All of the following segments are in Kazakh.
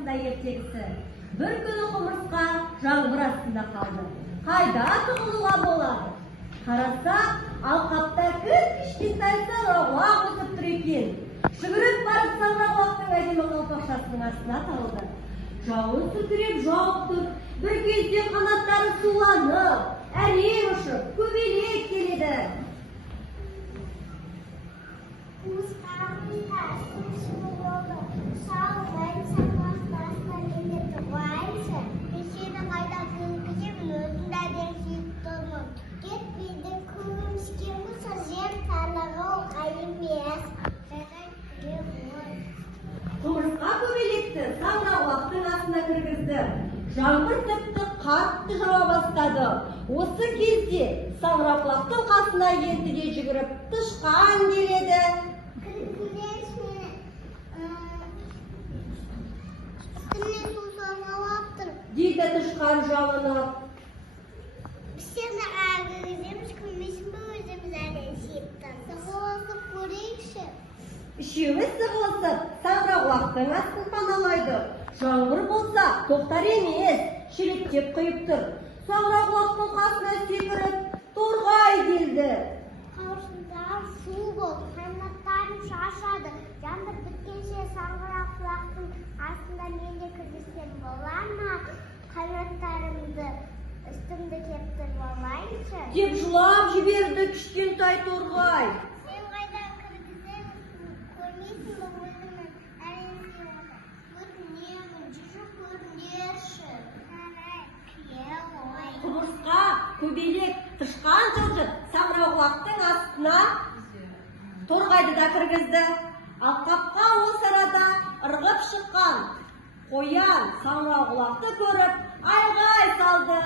аясында ертегісі. Бір күні құмырсқа жаңбыр астында қалды. Қайда тығылуға болады? Қараса, алқапта кішкентай саңырауқұлақ өсіп тұр екен. Жүгіріп барып саңырауқұлақтың әдемі қалпақшасының астына тығылды. Жауын сүркіреп жауып тұр. Бір кезде қанаттары суланып, әрең ұшып, көбелек келеді. Құмырсқа көбелекті саңырауқұлақтың астына кіргізді. Жаңбыр тіпті қатты жауа бастады. Осы кезде саңырауқұлақтың қасына ентіге жүгіріп тышқан келеді. Дейді тышқан жалынып. Үшеуі сығылысып, саңырауқұлақтың астын паналайды. Жаңбыр болса, тоқтар емес, шелектеп құйып тұр. Саңырауқұлақтың қасына секіріп, торғай келді. Қауышында су болып, қанаттарын шашады. Жаңбыр біткенше саңырауқұлақтың астында мен де кіргізсем бола ма? Қанаттарымды үстімді кептіріп алайыншы деп жылап жіберді кішкентай торғай. Сен қайдан кіргіземін? Көрмейсің бе өзіңнің әрең өтінемін, жүріп көріңдерші. Құмырсқа, көбелек, тышқан жылжып саңырауқұлақтың астына торғайды да кіргізді. Алқапқа осы арада ырғып шыққан қоян саңырауқұлақты көріп айғай салды.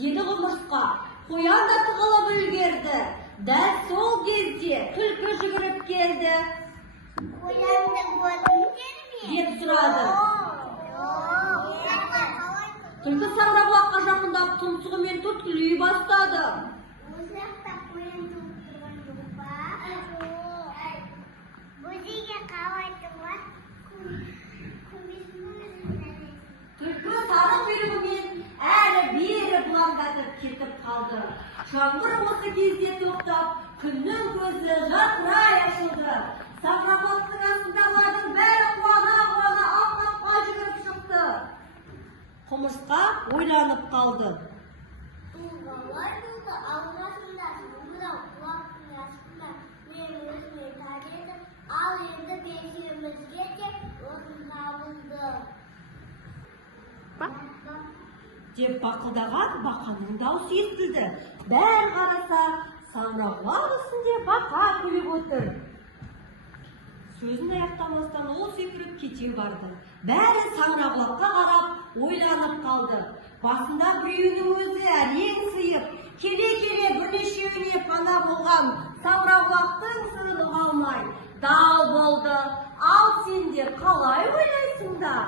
Деді құмырсқа, қоян да тығылып үлгерді. Дәл сол кезде түлкі жүгіріп келді. Қоянды көрдіңдер ме? деп сұрады. Түлкі саңырауқұлаққа жақындап тұмсығымен түрткілей бастады. Осы жақта қоян туып тұрған жоқ па? Бөжейге қалай туар? Түлкі сары құйрығымен әрі бері бұлаңдатып кетіп қалды. Жаңбыр осы кезде тоқтап, күннің көзі жарқырай ашылды. Саңырауқұлақтың астындағылардың бәрі қуана-қуана алқапқа жүгіріп шықты. Құмырсқа ойланып қалды. Қалай болды алғашында саңырауқұлақтың астында мен өзіме тар едім, ал енді бесеумізге де орын табылды деп бақылдаған бақаның даусы естілді. Бәрі қараса, саңырауқұлақ үстінде бақа күліп отыр. Сөзін аяқтамастан ол секіріп кете барды. Бәрі саңырауқұлаққа қарап ойланып қалды. Басында біреуінің өзі әрең сыйып, келе-келе бірнешеуіне пана болған саңырауқұлақтың сыры қалмай дал болды. Ал сендер қалай ойлайсыңдар?